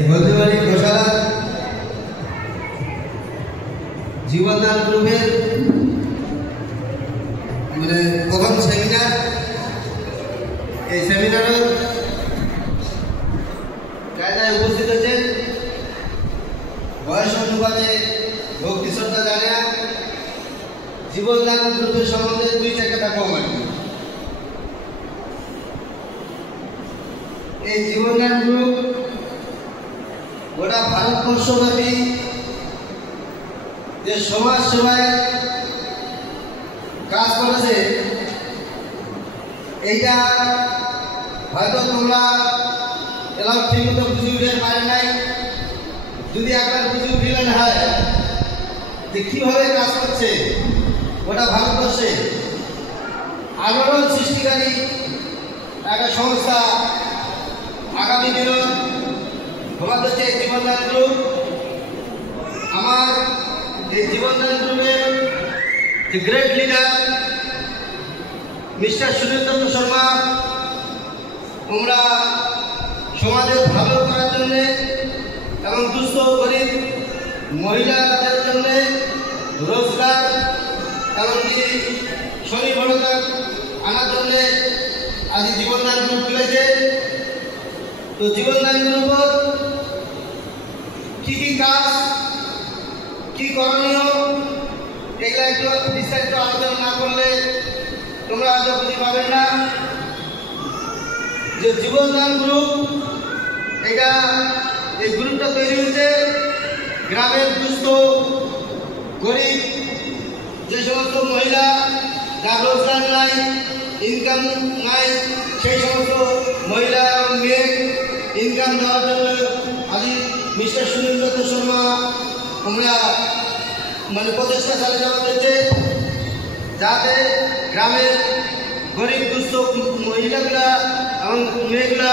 হলদিবাড়ি গোশালা জীবনদান গ্রুপের প্রথম সেমিনার। এই সেমিনারে যারা উপস্থিত আছেন বয়স অনুপাতে ভক্তি শ্রদ্ধা জানা জীবনদান গ্রুপের সম্বন্ধে দুই চারটা কম আর কি। এই জীবনদান গ্রুপ গোটা ভারতবর্ষব্যাপী যে সমাজ সেবায় কাজ করেছে, এইটা হয়তো তোমরা এলাকা ঠিক মতো বুঝে উঠে পারে নাই। যদি একবার বুঝে উঠিলেন হয় যে কীভাবে কাজ করছে গোটা ভারতবর্ষে আলোড়ন সৃষ্টিকারী একটা সংস্থা আগামী দিনে তোমাদের হচ্ছে জীবনদান গ্রুপ। আমার এই জীবনদান গ্রুপের যে great leader mister Sunil Dutta Sharma, তোমরা সমাজের ভালো করার জন্য এবং দুস্থ গরিব মহিলাদের জন্য রোজগার এমনকি স্বনির্ভরতা আনার জন্য আজ জীবনদান গ্রুপ খুলেছে। তো জীবনদান গ্রুপ কি কি কাজ, কি করণীয়, এগুলা একটু বিস্তারিত আলোচনা না করলে তোমরা হয়তো বুঝতে পারবে না। যে জীবনদান গ্রুপ, এটা এই গ্রুপটা তৈরি হয়েছে গ্রামের দুস্থ গরিব যে সমস্ত মহিলা যার রোজগার নাই, ইনকাম নাই, সেই সমস্ত মহিলা এবং মেয়ে ইনকাম দেওয়ার জন্য আজ মিস্টার সুনীল দত্ত শর্মা আমরা প্রচেষ্টা চালিয়ে যাওয়া হয়েছে, যাতে গ্রামের গরিব দুস্থ মহিলাগুলা এবং মেয়েগুলা